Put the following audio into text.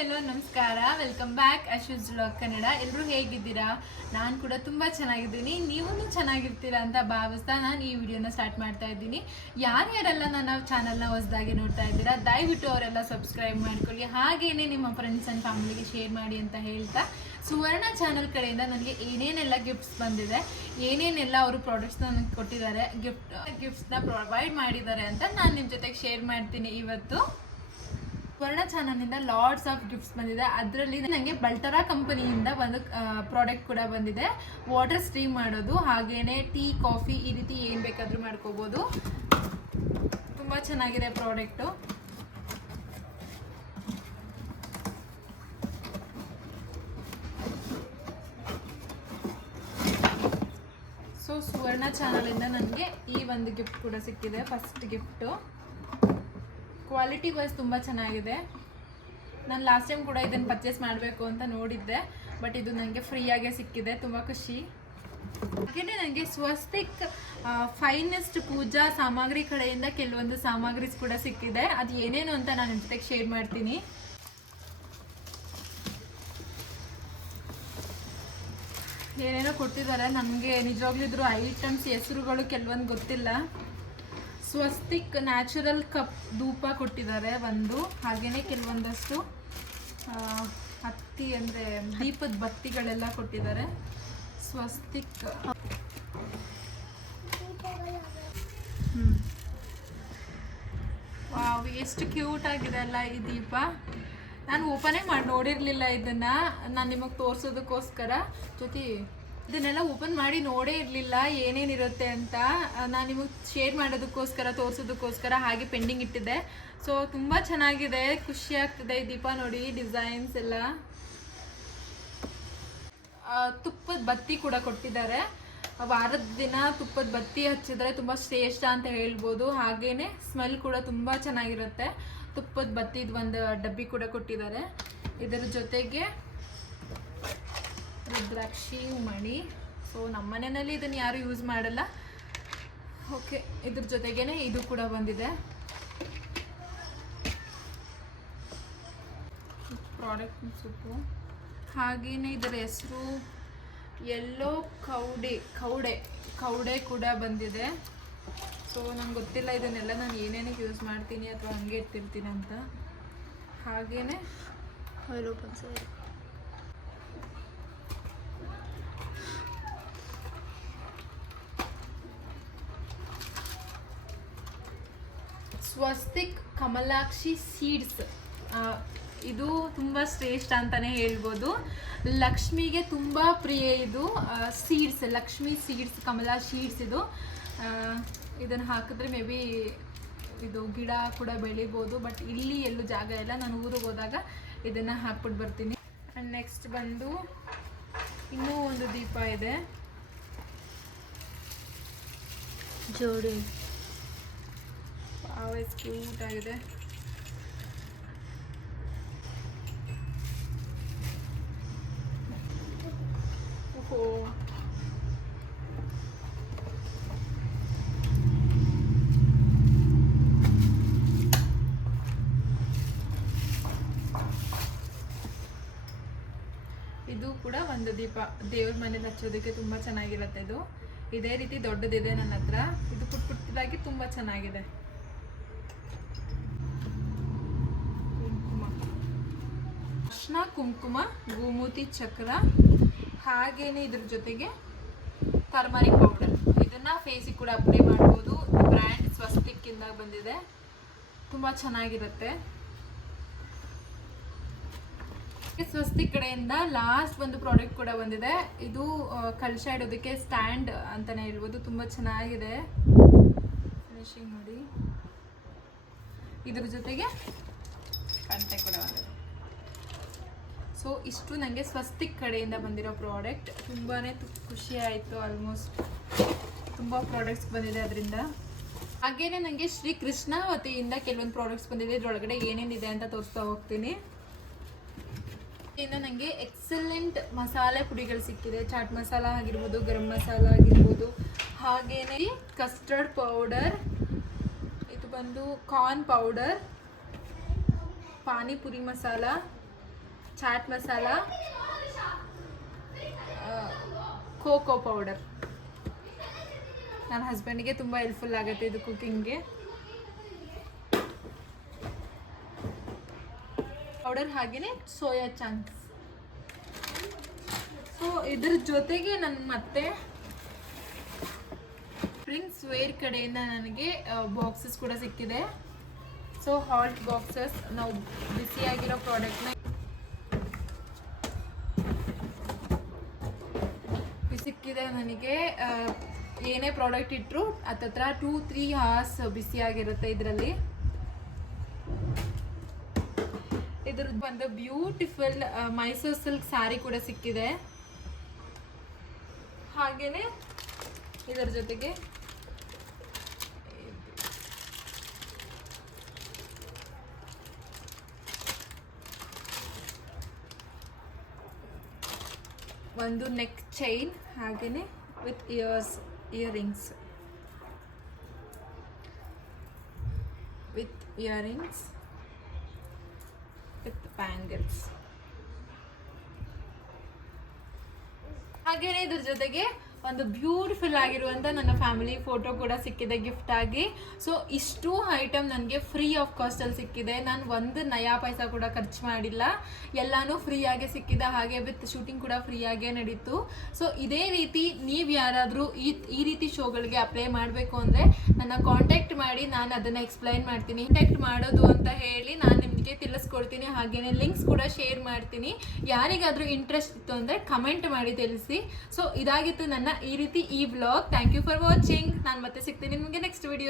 Hello ನಮಸ್ಕಾರ, welcome back ಅಶ್ಯೂಸ್ vlog Kannada. ಎಲ್ಲರೂ ಹೇಗಿದ್ದೀರಾ? ನಾನು ಕೂಡ ತುಂಬ ಚೆನ್ನಾಗಿದ್ದೀನಿ, ನೀವೂ ಚೆನ್ನಾಗಿರ್ತೀರಾ ಅಂತ ಭಾವಿಸ್ತಾ ನಾನು ಈ ವಿಡಿಯೋನ ಸ್ಟಾರ್ಟ್ ಮಾಡ್ತಾ ಇದ್ದೀನಿ. ಯಾರ್ಯಾರೆಲ್ಲ ನನ್ನ ಚಾನಲ್ನ ಹೊಸದಾಗಿ ನೋಡ್ತಾ ಇದ್ದೀರಾ, ದಯವಿಟ್ಟು ಅವರೆಲ್ಲ ಸಬ್ಸ್ಕ್ರೈಬ್ ಮಾಡ್ಕೊಳ್ಳಿ, ಹಾಗೇನೆ ನಿಮ್ಮ ಫ್ರೆಂಡ್ಸ್ ಆ್ಯಂಡ್ ಫ್ಯಾಮಿಲಿಗೆ ಶೇರ್ ಮಾಡಿ ಅಂತ ಹೇಳ್ತಾ, ಸುವರ್ಣ ಚಾನಲ್ ಕಡೆಯಿಂದ ನನಗೆ ಏನೇನೆಲ್ಲ ಗಿಫ್ಟ್ಸ್ ಬಂದಿದೆ, ಏನೇನೆಲ್ಲ ಅವರು ಪ್ರಾಡಕ್ಟ್ಸ್ನ ನನಗೆ ಕೊಟ್ಟಿದ್ದಾರೆ, ಗಿಫ್ಟ್ಸ್ನ ಪ್ರೊವೈಡ್ ಮಾಡಿದ್ದಾರೆ ಅಂತ ನಾನು ನಿಮ್ಮ ಜೊತೆಗೆ ಶೇರ್ ಮಾಡ್ತೀನಿ ಇವತ್ತು. ಸುವರ್ಣ ಚಾನಲ್ನಿಂದ ಲಾಟ್ಸ್ ಆಫ್ ಗಿಫ್ಟ್ಸ್ ಬಂದಿದೆ. ಅದರಲ್ಲಿ ನನಗೆ ಬಲ್ಟರಾ ಕಂಪನಿಯಿಂದ ಒಂದು ಪ್ರಾಡಕ್ಟ್ ಕೂಡ ಬಂದಿದೆ, ವಾಟರ್ ಸ್ಟ್ರೀಮ್ ಮಾಡೋದು, ಹಾಗೇನೆ ಟೀ ಕಾಫಿ ಈ ರೀತಿ ಏನು ಬೇಕಾದರೂ ಮಾಡ್ಕೋಬೋದು. ತುಂಬ ಚೆನ್ನಾಗಿದೆ ಪ್ರಾಡಕ್ಟು. ಸೊ ಸುವರ್ಣ ಚಾನಲಿಂದ ನನಗೆ ಈ ಒಂದು ಗಿಫ್ಟ್ ಕೂಡ ಸಿಕ್ಕಿದೆ, ಫಸ್ಟ್ ಗಿಫ್ಟು. ಕ್ವಾಲಿಟಿ ವೈಸ್ ತುಂಬ ಚೆನ್ನಾಗಿದೆ. ನಾನು ಲಾಸ್ಟ್ ಟೈಮ್ ಕೂಡ ಇದನ್ನು ಪರ್ಚೇಸ್ ಮಾಡಬೇಕು ಅಂತ ನೋಡಿದ್ದೆ, ಬಟ್ ಇದು ನನಗೆ ಫ್ರೀಯಾಗೇ ಸಿಕ್ಕಿದೆ, ತುಂಬ ಖುಷಿ. ಹಾಗೆಯೇ ನನಗೆ ಸ್ವಸ್ತಿಕ್ ಫೈನೆಸ್ಟ್ ಪೂಜಾ ಸಾಮಗ್ರಿ ಕಡೆಯಿಂದ ಕೆಲವೊಂದು ಸಾಮಗ್ರೀಸ್ ಕೂಡ ಸಿಕ್ಕಿದೆ. ಅದು ಏನೇನು ಅಂತ ನಾನು ನಿಮ್ಮ ಜೊತೆಗೆ ಶೇರ್ ಮಾಡ್ತೀನಿ. ಏನೇನೋ ಕೊಟ್ಟಿದ್ದಾರೆ, ನನಗೆ ನಿಜವಾಗ್ಲೂ ಇದ್ರ ಐಟಮ್ಸ್ ಹೆಸರುಗಳು ಕೆಲವೊಂದು ಗೊತ್ತಿಲ್ಲ. ಸ್ವಸ್ತಿಕ್ ನ್ಯಾಚುರಲ್ ಕಪ್ ಧೂಪ ಕೊಟ್ಟಿದ್ದಾರೆ ಒಂದು, ಹಾಗೆಯೇ ಕೆಲವೊಂದಷ್ಟು ಹತ್ತಿ ಅಂದರೆ ದೀಪದ ಬತ್ತಿಗಳೆಲ್ಲ ಕೊಟ್ಟಿದ್ದಾರೆ. ಸ್ವಸ್ತಿಕ್ ವಾವ್, ಎಷ್ಟು ಕ್ಯೂಟ್ ಆಗಿದೆ ಅಲ್ಲ ಈ ದೀಪ. ನಾನು ಓಪನೇ ಮಾಡಿ ನೋಡಿರಲಿಲ್ಲ ಇದನ್ನು, ನಾನು ನಿಮಗೆ ತೋರಿಸೋದಕ್ಕೋಸ್ಕರ ಜೊತೆ ಇದನ್ನೆಲ್ಲ ಓಪನ್ ಮಾಡಿ ನೋಡೇ ಇರಲಿಲ್ಲ ಏನೇನಿರುತ್ತೆ ಅಂತ. ನಾನು ನಿಮಗೆ ಶೇರ್ ಮಾಡೋದಕ್ಕೋಸ್ಕರ, ತೋರಿಸೋದಕ್ಕೋಸ್ಕರ ಹಾಗೆ ಪೆಂಡಿಂಗ್ ಇಟ್ಟಿದ್ದೆ. ಸೊ ತುಂಬ ಚೆನ್ನಾಗಿದೆ, ಖುಷಿ ಆಗ್ತಿದೆ. ಈ ದೀಪ ನೋಡಿ, ಡಿಸೈನ್ಸ್ ಎಲ್ಲ. ತುಪ್ಪದ ಬತ್ತಿ ಕೂಡ ಕೊಟ್ಟಿದ್ದಾರೆ. ವಾರದ ದಿನ ತುಪ್ಪದ ಬತ್ತಿ ಹಚ್ಚಿದ್ರೆ ತುಂಬ ಶ್ರೇಷ್ಠ ಅಂತ ಹೇಳ್ಬೋದು. ಹಾಗೇನೆ ಸ್ಮೆಲ್ ಕೂಡ ತುಂಬ ಚೆನ್ನಾಗಿರುತ್ತೆ. ತುಪ್ಪದ ಬತ್ತಿದ ಒಂದು ಡಬ್ಬಿ ಕೂಡ ಕೊಟ್ಟಿದ್ದಾರೆ. ಇದರ ಜೊತೆಗೆ ರುದ್ರಾಕ್ಷಿ ಮಣಿ. ಸೊ ನಮ್ಮ ಮನೆಯಲ್ಲಿ ಇದನ್ನು ಯಾರು ಯೂಸ್ ಮಾಡಲ್ಲ. ಓಕೆ, ಇದ್ರ ಜೊತೆಗೇನೆ ಇದು ಕೂಡ ಬಂದಿದೆ. ಪ್ರಾಡಕ್ಟ್ ಸೊಪ್ಪು, ಹಾಗೇನೆ ಇದರ ಹೆಸರು ಯೆಲ್ಲೋ ಕೌಡೆ ಕೂಡ ಬಂದಿದೆ. ಸೊ ನಂಗೆ ಗೊತ್ತಿಲ್ಲ ಇದನ್ನೆಲ್ಲ ನಾನು ಏನೇನಕ್ಕೆ ಯೂಸ್ ಮಾಡ್ತೀನಿ ಅಥವಾ ಹಂಗೆ ಇರ್ತಿರ್ತೀನಿ ಅಂತ. ಹಾಗೇನೆ ಸ್ವಸ್ತಿಕ್ ಕಮಲಾಕ್ಷಿ ಸೀಡ್ಸ್, ಇದು ತುಂಬ ಶ್ರೇಷ್ಠ ಅಂತಲೇ ಹೇಳ್ಬೋದು. ಲಕ್ಷ್ಮಿಗೆ ತುಂಬ ಪ್ರಿಯ ಇದು seeds, Lakshmi seeds, Kamala seeds. ಇದನ್ನು ಹಾಕಿದ್ರೆ ಮೇ ಬಿ ಇದು ಗಿಡ ಕೂಡ ಬೆಳಿಬೋದು, ಬಟ್ ಇಲ್ಲಿ ಎಲ್ಲೂ ಜಾಗ ಇಲ್ಲ. ನಾನು ಊರಿಗೆ ಹೋದಾಗ ಇದನ್ನು ಹಾಕ್ಬಿಟ್ಟು ಬರ್ತೀನಿ. ಆ್ಯಂಡ್ ನೆಕ್ಸ್ಟ್ ಬಂದು ಇನ್ನೂ ಒಂದು ದೀಪ ಇದೆ, ಜೋಡಿ. ಕ್ಯೂಟ್ ಆಗಿದೆ. ಓಹೋ, ಇದು ಕೂಡ ಒಂದು ದೀಪ ದೇವ್ರ ಮನೇಲಿ ಹಚ್ಚೋದಕ್ಕೆ ತುಂಬ ಚೆನ್ನಾಗಿರುತ್ತೆ. ಇದು ಇದೇ ರೀತಿ ದೊಡ್ಡದಿದೆ ನನ್ನ ಹತ್ರ. ಇದು ಪುಟ್ಟದಾಗಿ ತುಂಬ ಚೆನ್ನಾಗಿದೆ. ಅರ್ಶಿನ, ಕುಂಕುಮ, ಗೋಮೂತಿ ಚಕ್ರ, ಹಾಗೇನೆ ಇದ್ರ ಜೊತೆಗೆ ಟರ್ಮರಿಕ್ ಪೌಡರ್. ಇದನ್ನ ಫೇಸಿಗೆ ಕೂಡ ಅಪ್ಲೈ ಮಾಡ್ಬೋದು. ಬ್ರ್ಯಾಂಡ್ ಸ್ವಸ್ತಿಕ್ ಇಂದ ಬಂದಿದೆ, ತುಂಬ ಚೆನ್ನಾಗಿರುತ್ತೆ. ಸ್ವಸ್ತಿಕ್ ಕಡೆಯಿಂದ ಲಾಸ್ಟ್ ಒಂದು ಪ್ರಾಡಕ್ಟ್ ಕೂಡ ಬಂದಿದೆ. ಇದು ಕಲಶ ಇಡೋದಕ್ಕೆ ಸ್ಟ್ಯಾಂಡ್ ಅಂತಾನೆ ಹೇಳ್ಬೋದು, ತುಂಬ ಚೆನ್ನಾಗಿದೆ. ಫಿನಿಶಿಂಗ್ ನೋಡಿ. ಇದ್ರ ಜೊತೆಗೆ ಕಂಟೆ ಕೂಡ ಬಂದಿದೆ. ಸೊ ಇಷ್ಟು ನನಗೆ ಸ್ವಸ್ತಿಕ್ ಕಡೆಯಿಂದ ಬಂದಿರೋ ಪ್ರಾಡಕ್ಟ್. ತುಂಬಾ ಖುಷಿ ಆಯಿತು. ಆಲ್ಮೋಸ್ಟ್ ತುಂಬ ಪ್ರಾಡಕ್ಟ್ಸ್ ಬಂದಿದೆ ಅದರಿಂದ. ಹಾಗೇನೆ ನನಗೆ ಶ್ರೀ ಕೃಷ್ಣ ವತಿಯಿಂದ ಕೆಲವೊಂದು ಪ್ರಾಡಕ್ಟ್ಸ್ ಬಂದಿದೆ. ಇದರೊಳಗಡೆ ಏನೇನಿದೆ ಅಂತ ತೋರಿಸ್ತಾ ಹೋಗ್ತೀನಿ. ಇನ್ನು ನನಗೆ ಎಕ್ಸಲೆಂಟ್ ಮಸಾಲೆ ಪುಡಿಗಳು ಸಿಕ್ಕಿದೆ. ಚಾಟ್ ಮಸಾಲ ಆಗಿರ್ಬೋದು, ಗರಂ ಮಸಾಲ ಆಗಿರ್ಬೋದು, ಹಾಗೇನೆ ಕಸ್ಟರ್ಡ್ ಪೌಡರ್, ಇದು ಬಂದು corn powder, panipuri masala, chaat masala, cocoa powder. ನನ್ನ ಹಸ್ಬೆಂಡ್ಗೆ ತುಂಬ ಹೆಲ್ಪ್ಫುಲ್ ಆಗುತ್ತೆ ಇದು ಕುಕ್ಕಿಂಗ್ಗೆ. ಪೌಡರ್ ಹಾಗೆಯೇ ಸೋಯಾ ಚಂಕ್ಸ್. ಸೊ ಇದ್ರ ಜೊತೆಗೆ ನನ್ನ ಮತ್ತೆ ಸ್ಪ್ರಿಂಗ್ಸ್ ವೇರ್ ಕಡೆಯಿಂದ ನನಗೆ ಬಾಕ್ಸಸ್ ಕೂಡ ಸಿಕ್ಕಿದೆ. ಸೊ ಹಾಟ್ ಬಾಕ್ಸಸ್, ನಾವು ಬಿಸಿಯಾಗಿರೋ ಪ್ರಾಡಕ್ಟ್ನ ಸಿಕ್ಕಿದೆ ನನಗೆ. ಏನೇ ಪ್ರಾಡಕ್ಟ್ ಇಟ್ಟರು ಹತ್ತತ್ರ 2-3 hours ಬಿಸಿಯಾಗಿರುತ್ತೆ ಇದರಲ್ಲಿ. ಇದ್ರದ್ದು ಒಂದು ಬ್ಯೂಟಿಫುಲ್ ಮೈಸೂರು ಸಿಲ್ಕ್ ಸ್ಯಾರಿ ಕೂಡ ಸಿಕ್ಕಿದೆ. ಹಾಗೇನೆ ಇದರ ಜೊತೆಗೆ ಒಂದು ನೆಕ್ ಚೈನ್, ಹಾಗೇನೆ ವಿತ್ ಇಯರಿಂಗ್ಸ್ ವಿತ್ ಬ್ಯಾಂಗಲ್ಸ್. ಹಾಗೇನೆ ಇದ್ರ ಜೊತೆಗೆ ಒಂದು ಬ್ಯೂಟಿಫುಲ್ ಆಗಿರುವಂಥ ನನ್ನ ಫ್ಯಾಮಿಲಿ ಫೋಟೋ ಕೂಡ ಸಿಕ್ಕಿದೆ ಗಿಫ್ಟ್ ಆಗಿ. ಸೊ ಇಷ್ಟು ಐಟಮ್ ನನಗೆ ಫ್ರೀ ಆಫ್ ಕಾಸ್ಟಲ್ಲಿ ಸಿಕ್ಕಿದೆ. ನಾನು ಒಂದು ನಯಾ ಪೈಸಾ ಕೂಡ ಖರ್ಚು ಮಾಡಿಲ್ಲ, ಎಲ್ಲನೂ ಫ್ರೀಯಾಗೆ ಸಿಕ್ಕಿದೆ. ಹಾಗೆ ವಿತ್ ಶೂಟಿಂಗ್ ಕೂಡ ಫ್ರೀಯಾಗೇ ನಡೀತು. ಸೊ ಇದೇ ರೀತಿ ನೀವು ಯಾರಾದರೂ ಈ ರೀತಿ ಶೋಗಳಿಗೆ ಅಪ್ಲೈ ಮಾಡಬೇಕು ಅಂದರೆ ನನ್ನ ಕಾಂಟ್ಯಾಕ್ಟ್ ಮಾಡಿ, ನಾನು ಅದನ್ನು ಎಕ್ಸ್ಪ್ಲೈನ್ ಮಾಡ್ತೀನಿ. ಕಾಂಟ್ಯಾಕ್ಟ್ ಮಾಡೋದು ಅಂತ ಹೇಳಿ ನಾನು ನಿಮಗೆ ತಿಳಿಸ್ಕೊಡ್ತೀನಿ. ಹಾಗೆಯೇ ಲಿಂಕ್ಸ್ ಕೂಡ ಶೇರ್ ಮಾಡ್ತೀನಿ. ಯಾರಿಗಾದರೂ ಇಂಟ್ರೆಸ್ಟ್ ಇತ್ತು ಅಂದರೆ ಕಮೆಂಟ್ ಮಾಡಿ ತಿಳಿಸಿ. ಸೊ ಇದಾಗಿತ್ತು ನನ್ನ ಈ ರೀತಿ ಈ vlog. Thank you for watching. ನಾನು ಮತ್ತೆ ಸಿಗ್ತೀನಿ ನಿಮಗೆ ನೆಕ್ಸ್ಟ್ ವಿಡಿಯೋ.